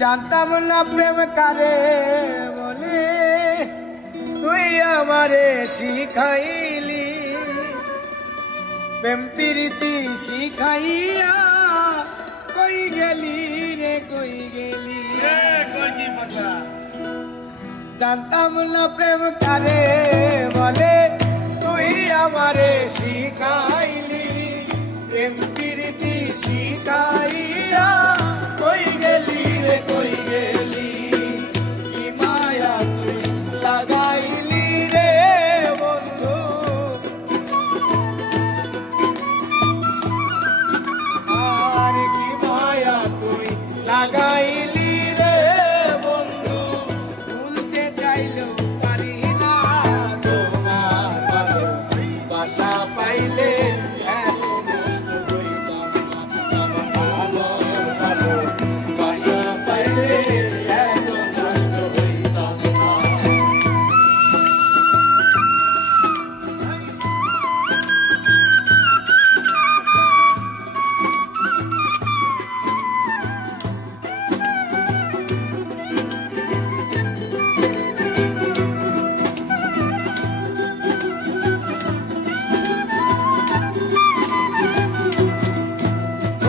জানতাম না প্রেম কারে বলে, তুই আমারে শিখাইলি। প্রেম প্রীতি শিখাইয়া কই গেলি রে কই গেলি। জানতাম না প্রেম কারে বলে, তুই আমারে শিখাইলি। প্রেম প্রীতি শিখাইয়া কই গেলি রে কই গেলি। কি মায়া তুই লাগাইলি রে বন্ধু, আর কি মায়া তুই লাগাইলি রে বন্ধু। ভুলতে চাইলেও পারি না তোমার ভালোবাসা পাইলে এত কষ্ট হইতাম না। আমার ভালোবাসা পাইলে এত কষ্ট হইতাম না।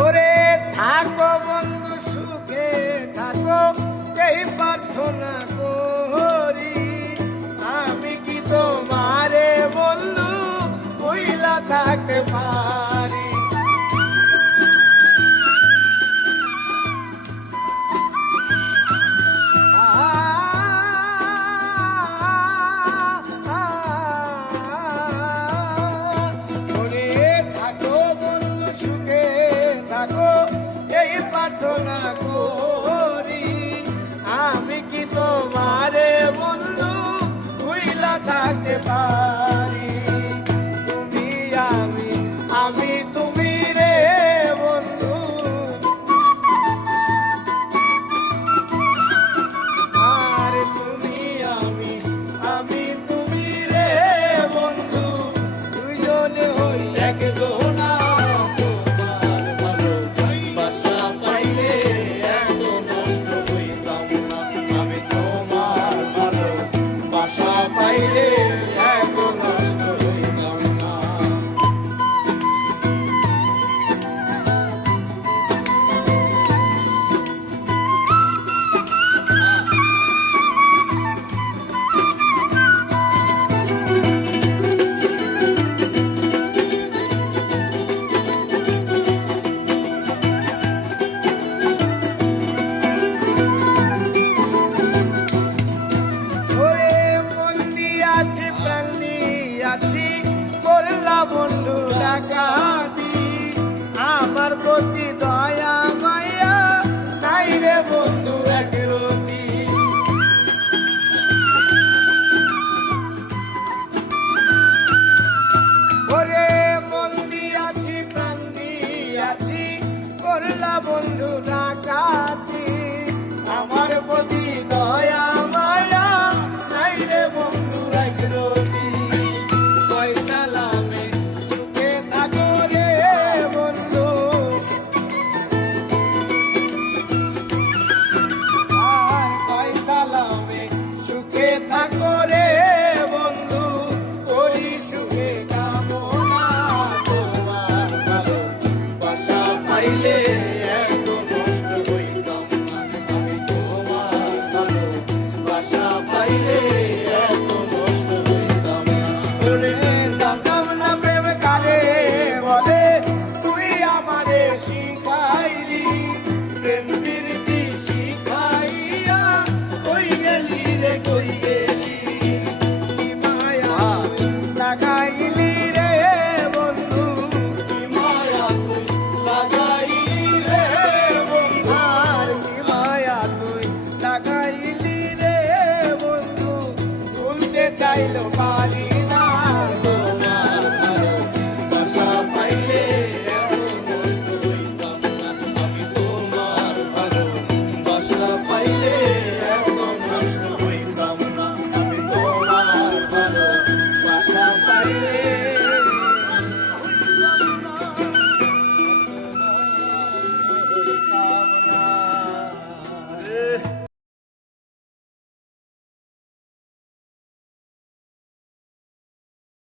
ওরে থাকো বন্ধু সুখে থাকো, এই প্রার্থনা করি। আমি কি তোমারে বন্ধু ভুইলা থাকতে পারি।